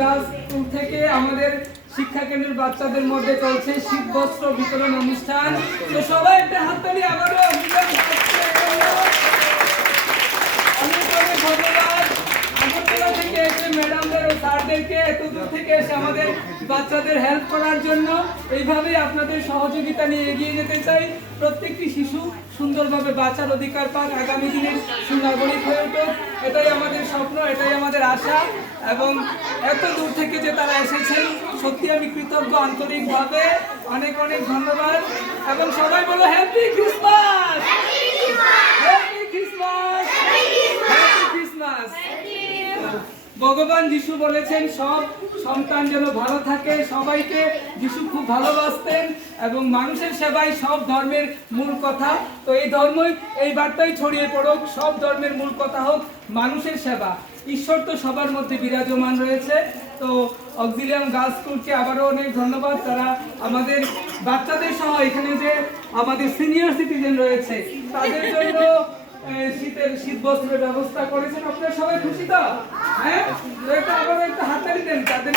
Girls school থেকে আমাদের শিক্ষা কেন্দ্রের বাচ্চাদের মধ্যে চলছে শীতবস্ত্র বিতরণ অনুষ্ঠান। তো সবাই একটা হাততালি আবারও অভিযান অনেক অনেক ধন্যবাদ আগরতলা থেকে এসে ম্যাডামদের ও স্যারদেরকে এত দূর থেকে এসে আমাদের বাচ্চাদের হেল্প করার জন্য। এইভাবেই আপনাদের সহযোগিতা নিয়ে এগিয়ে যেতে চাই। প্রত্যেকটি শিশু সুন্দরভাবে বাঁচার অধিকার পাক, আগামী দিনের সুনাগরিক হয়ে উঠুক, এটাই আমাদের স্বপ্ন, এটাই আমাদের আশা। এবং এত দূর থেকে যে তারা এসেছেন সত্যি আমি কৃতজ্ঞ আন্তরিকভাবে। অনেক অনেক ধন্যবাদ এবং সবাই বলো happy Christmas, happy Christmas, happy Christmas. ভগবান যিশু বলেছেন সব সন্তান যেন ভালো থাকে, সবাইকে যিশু খুব ভালোবাসতেন এবং মানুষের সেবাই সব ধর্মের মূল কথা। তো এই ধর্মই, এই বার্তাই ছড়িয়ে পড়ুক, সব ধর্মের মূল কথা হোক মানুষের সেবা। ঈশ্বর তো সবার মধ্যে বিরাজমান রয়েছে। তো অক্সিলিয়াম গার্লস স্কুলকে আবারও অনেক ধন্যবাদ, তারা আমাদের বাচ্চাদের সহ এখানে যে আমাদের সিনিয়র সিটিজেন রয়েছে তাদের জন্য শীত বস্ত্রের ব্যবস্থা করেছেন। আপনারা সবাই খুশি তো? হ্যাঁ, তো এটা আবারও একটা হাততালি দেন তাদের।